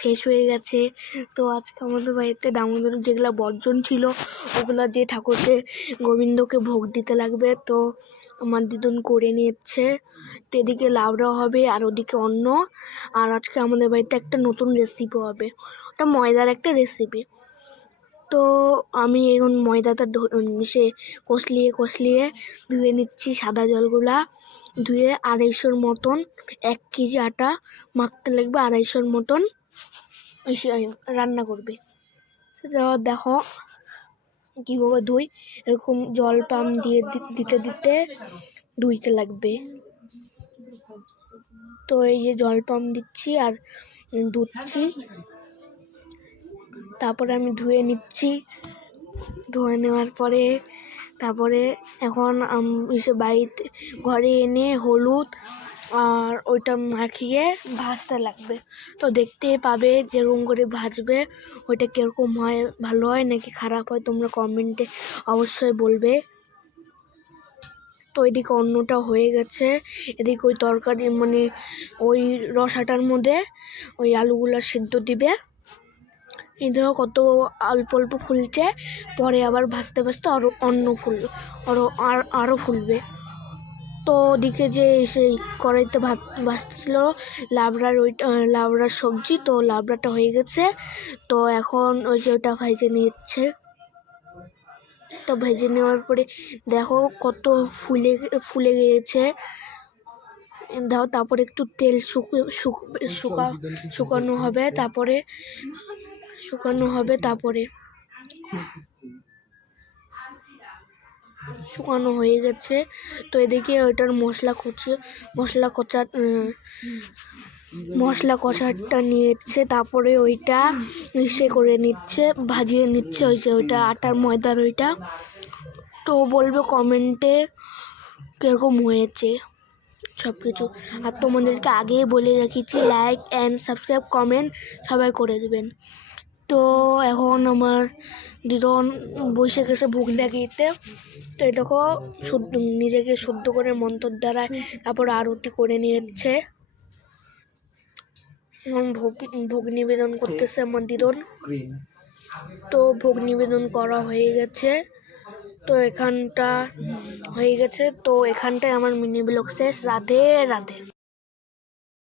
শেষ হয়ে গেছে। তো আজকে আমাদের বাড়িতে দামোদর যেগুলো বর্জন ছিল, ওগুলো দিয়ে ঠাকুরকে, গোবিন্দকে ভোগ দিতে লাগবে। তো আমার দিদুন করে নিচ্ছে। তো এদিকে লাবড়া হবে আর ওদিকে অন্য আর আজকে আমাদের বাড়িতে একটা নতুন রেসিপি হবে। ওটা ময়দার একটা রেসিপি তো আমি এখন ময়দাটা মিশে কষলিয়ে কষলিয়ে ধুয়ে নিচ্ছি সাদা জলগুলা। ধুয়ে আড়াইশোর মতন এক কেজি আটা মাখতে লাগবে, আড়াইশোর মতন। রান্না করবে। দেখো কীভাবে ধুই এরকম জল পাম্প দিয়ে দিতে দিতে ধুইতে লাগবে। তো এই যে জল পাম্প দিচ্ছি আর ধুচ্ছি তারপরে আমি ধুয়ে নিচ্ছি। ধুয়ে নেওয়ার পরে তারপরে এখন বাড়িতে, ঘরে এনে হলুদ আর ওইটা মাখিয়ে ভাজতে লাগবে। তো দেখতে পাবে যেরকম করে ভাজবে, ওইটা কীরকম হয়, ভালো হয় নাকি খারাপ হয় তোমরা কমেন্টে অবশ্যই বলবে। তো এদিকে অন্যটা হয়ে গেছে, এদিকে ওই তরকারি মানে ওই রসাটার মধ্যে ওই আলুগুলো সিদ্ধ দিবে। এই কত অল্প অল্প ফুলছে, পরে আবার ভাজতে ভাজতে আরও অন্য ফুল আরও আর আরও ফুলবে। তো ওদিকে যে সেই কড়াইতে ভাত ভাজতেছিল, লাবড়ার ওই লাবড়ার সবজি, তো লাবড়াটা হয়ে গেছে। তো এখন ওই যে ওটা ভেজে নিচ্ছে। তো ভেজে নেওয়ার পরে দেখো কত ফুলে ফুলে গিয়েছে। দাও, তারপরে একটু তেল শুক- শুকা, শুকানো হবে, তারপরে, শুকানো হবে, তারপরে। শুকানো হয়ে গেছে। তো এদিকে ওইটার মশলা কষে মশলা উম, মশলা কষাটা নিয়েছে তারপরে ওইটা ইসে করে নিচ্ছে ভাজিয়ে নিচ্ছে ওই যে ওইটা আটার ময়দার ওইটা। তো বলবে কমেন্টে কীরকম হয়েছে সব কিছু আর তোমাদেরকে আগেই বলে রেখেছি লাইক অ্যান্ড সাবস্ক্রাইব কমেন্ট সবাই করে দেবেন। তো এখন আমার দিদন বসে গেছে ভোগ লাগিয়েতে। তো এটাকে শুদ্ধ, নিজেকে শুদ্ধ করে মন্ত্র দ্বারা তারপর আরতি করে নিয়েছে। ভোগ ভোগ নিবেদন করতেছে আমার দিদন। তো ভোগ নিবেদন করা হয়ে গেছে। তো এখানটা হয়ে গেছে। তো এখানটায় আমার মিনি ব্লগ শেষ। রাধে রাধে।